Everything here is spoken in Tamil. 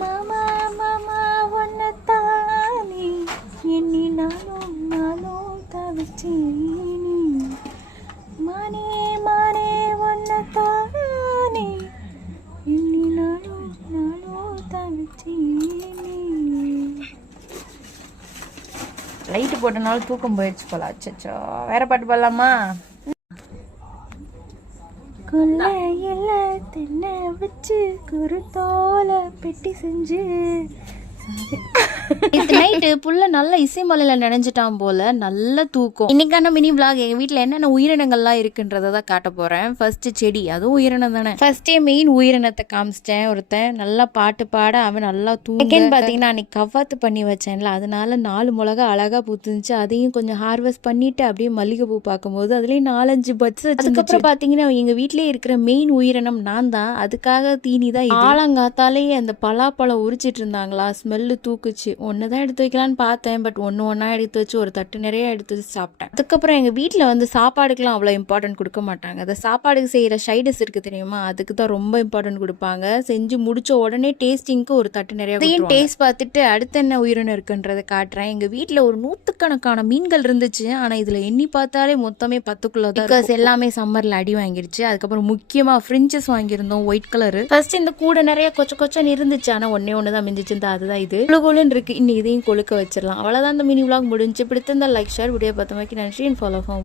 மாமா மாமா ஒன்னத்தானே எண்ணி நானும் நானும் தவிச்சேனே மானே மானே ஒன்னத்தானே எண்ணி நானும் நானும் தவிச்சேனே. லைட்டு போட்டனால தூக்கம் போயிடுச்சு போல. அச்சோ, வேற பாட்டு பாடலாமா? கொல்லையில தென்னை வச்சு குருத்தோலை பெட்டி செஞ்சு நைட்டு புள்ள நல்ல இசை மலையில நினைஞ்சிட்டான் போல, நல்ல தூக்கம். இன்னைக்கான மினி விளாக் எங்க வீட்டுல என்னென்ன உயிரினங்கள்லாம் இருக்குன்றதை தான் காட்ட போறேன். ஃபர்ஸ்ட் செடி, அதுவும் உயிரினம் தானே. ஃபர்ஸ்டே மெயின் உயிரினத்தை காமிச்சிட்டேன். ஒருத்தன் நல்லா பாட்டு பாட அவன் நல்லா தூங்க. பாத்தீங்கன்னா அன்னைக்கு கவ்வாத்து பண்ணி வச்சேன்ல, அதனால 4 மிளகா அழகா பூத்துருந்துச்சு. அதையும் கொஞ்சம் ஹார்வெஸ்ட் பண்ணிட்டு அப்படியே மல்லிகைப்பூ பார்க்கும்போது அதுலயும் 4-5 பட்ஸ். அதுக்கப்புறம் பாத்தீங்கன்னா எங்க வீட்லயே இருக்கிற மெயின் உயிரினம் நான் தான். அதுக்காக தீனி தான். ஆலங்காத்தாலேயே அந்த பலாப்பழம் உரிச்சிட்டு இருந்தாங்களா, ஸ்மெல்லு தூக்குச்சு. ஒண்ணுதான் எடுத்து வைக்கலான்னு பார்த்தேன், பட் ஒன்னா எடுத்து வச்சு ஒரு தட்டு நிறைய எடுத்து வச்சு சாப்பிட்டேன். அதுக்கப்புறம் எங்க வீட்டுல வந்து சாப்பாடுக்குலாம் அவ்வளவு இம்பார்ட்டன்ட் கொடுக்க மாட்டாங்க. அந்த சாப்பாடுக்கு செய்யற ஷைடஸ் இருக்கு தெரியுமா, அதுக்கு தான் ரொம்ப இம்பார்ட்டன்ட் கொடுப்பாங்க. செஞ்சு முடிச்ச உடனே டேஸ்டிங்க்கு ஒரு தட்டு நிறைய டேஸ்ட் பார்த்துட்டு அடுத்து என்ன உயிரினம் இருக்குன்றதை காட்டுறேன். எங்க வீட்டுல ஒரு 100கணக்கான மீன்கள் இருந்துச்சு. ஆனா இதுல எண்ணி பார்த்தாலே மொத்தமே 10குள்ளதான். எல்லாமே சம்மர்ல அடி வாங்கிடுச்சு. அதுக்கப்புறம் முக்கியமா ஃப்ரிஞ்சஸ் வாங்கியிருந்தோம், ஒயிட் கலர். ஃபர்ஸ்ட் இந்த கூட நிறைய கொச்சன்னு இருந்துச்சு, ஆனா ஒன்னே மிஞ்சிச்சு. அதுதான் இது குழுகுலுன்னு இருக்கு. இன்னைக்கு இதையும் கொழுக்க வச்சிடலாம். அவ்வளவுதான் இந்த மினி விளாக் முடிஞ்சு. பிடித்திருந்தால் லைக், ஷேர், வீடியோ பார்த்தமைக்கு நன்றி. ஃபாலோ